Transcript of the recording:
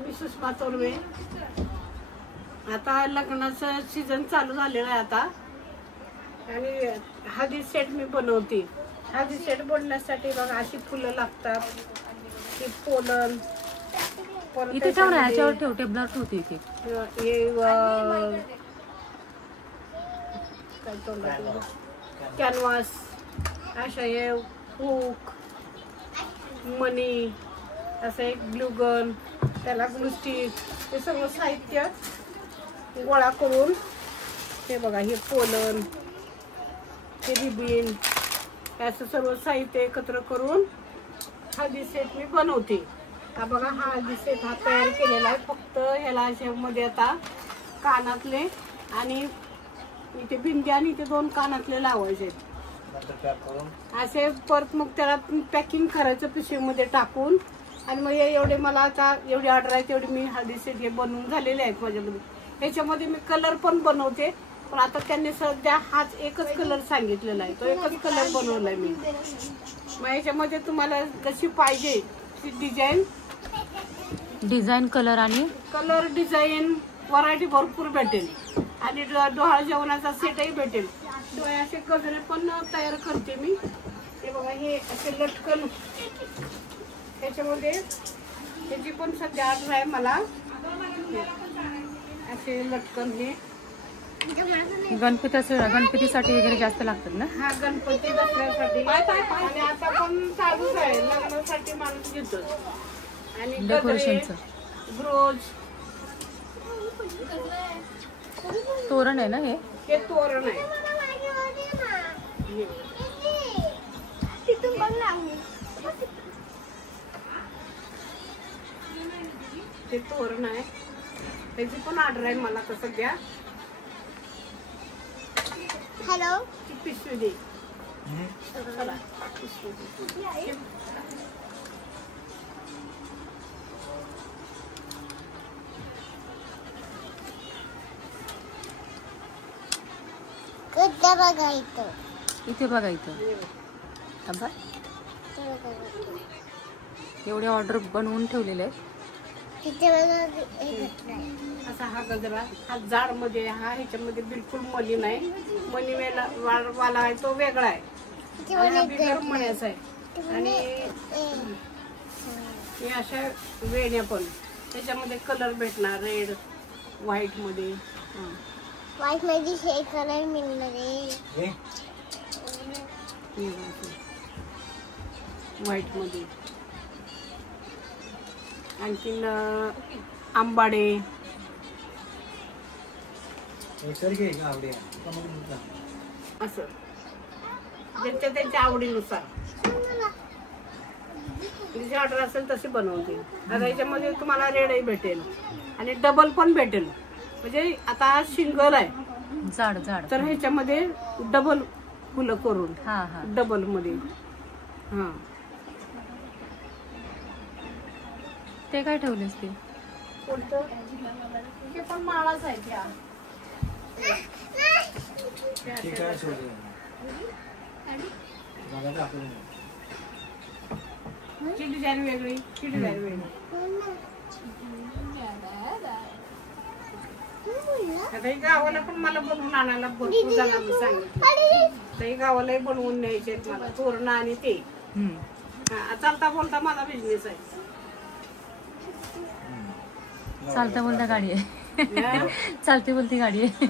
मी सुषमा तोरवे. आता लग्नाचं सीझन चालू झालेलं आहे आता आणि हळदी सेट मी बनवते. हळदी सेट बनवण्यासाठी बघा अशी फुलं लागतात. ती पोलन इथे ठेव ना, याच्यावर ठेव, टेबलवर ठेवते इथे. कॅनव्हास अशा हे हुक मनी असं एक ग्लुगन त्याला ग्लू स्टिक हे सगळं साहित्य गोळा करून हे बघा हे पोलन हे रिबीन असं सर्व साहित्य एकत्र करून हळदी सेट मी बनवते. हा बघा हा हळदी सेट हा तयार केलेला आहे. फक्त ह्याला अशामध्ये आता कानातले आणि इथे बिंदी आणि इथे 2 कानातले लावायचे असे. परत मग त्याला पॅकिंग करायचं पिशवीमध्ये टाकून आणि मग एवढे मला आता एवढी ऑर्डर आहे तेवढी मी हळदी सेट हे बनवून झालेले आहेत माझ्यामध्ये. ह्याच्यामध्ये मी कलर पण बनवते पण आता त्यांनी सध्या हाच एकच कलर सांगितलेला आहे तो एकच कलर बनवलाय मी. मग ह्याच्यामध्ये तुम्हाला जशी पाहिजे ती डिझाईन कलर डिझाईन व्हरायटी भरपूर भेटेल आणि डोहाळ जेवणाचा सेटही भेटेल. डोळे असे गजरे पण तयार करते मी. हे बघा हे असे लटकन त्याच्यामध्ये त्याची पण सध्या ऑर्डर आहे मला. असे लटकन हे गणपतीसाठी वगैरे जास्त लागतात ना. हा गणपती दसऱ्यासाठी आणि आता पण चालूच आहे लग्नासाठी माणूस घेतो. आणि डेकोरेशनचं ब्रोज तोरण आहे ना हे तोरण आहे. ते तोरण आहे त्याची पण ऑर्डर आहे मला तर सध्या. हॅलो पिशवी दे. इथे बघा इथं एवढे ऑर्डर बनवून ठेवलेले आहेत. असा हा गजरा हा जाड मध्ये हा ह्याच्यामध्ये बिलकुल मनी नाही. मनी वाला आहे तो वेगळा आहे आणि हा बिगर मण्याचा आहे. आणि हे अशा वेण्या पण त्याच्यामध्ये कलर भेटणार रेड व्हाईट मध्ये. व्हाईट मध्ये हे कलर मिळणार रे. व्हाईट मध्ये आणखीन आंबाडे असं ज्यांच्या त्यांच्या आवडीनुसार जी ऑर्डर असेल तशी बनवते. आता याच्यामध्ये तुम्हाला रेडही भेटेल आणि डबल पण भेटेल. म्हणजे आता सिंगल आहे जाड तर ह्याच्यामध्ये डबल फुलं करून डबल मध्ये. हा ते काय ठेवलेस ते कोणतं ते पण माळाच आहे त्या. ची डिझाईन वेगळी ची डिझाईन वेगळी. आता गावाला पण मला बनवून आणायला भरपूर जणांनी सांगितलं. तर गावालाही बनवून न्यायचे मला तोरण आणि ते. चालता बोलता माझा बिझनेस आहे. चालता बोलता गाडी आहे चालती बोलती गाडी आहे.